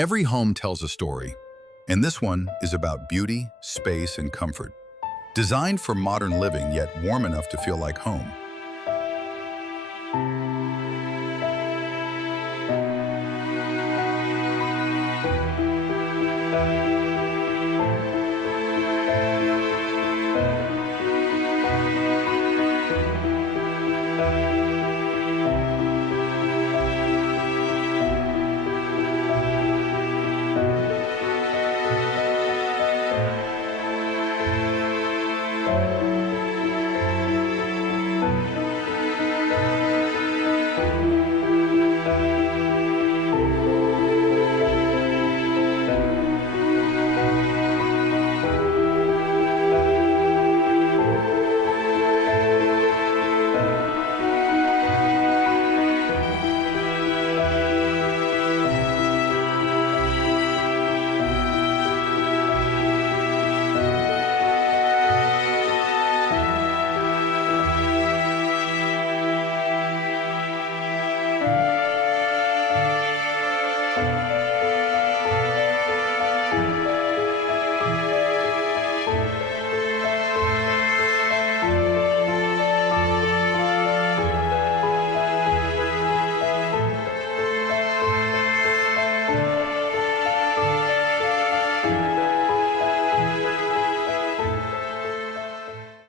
Every home tells a story, and this one is about beauty, space, and comfort. Designed for modern living, yet warm enough to feel like home.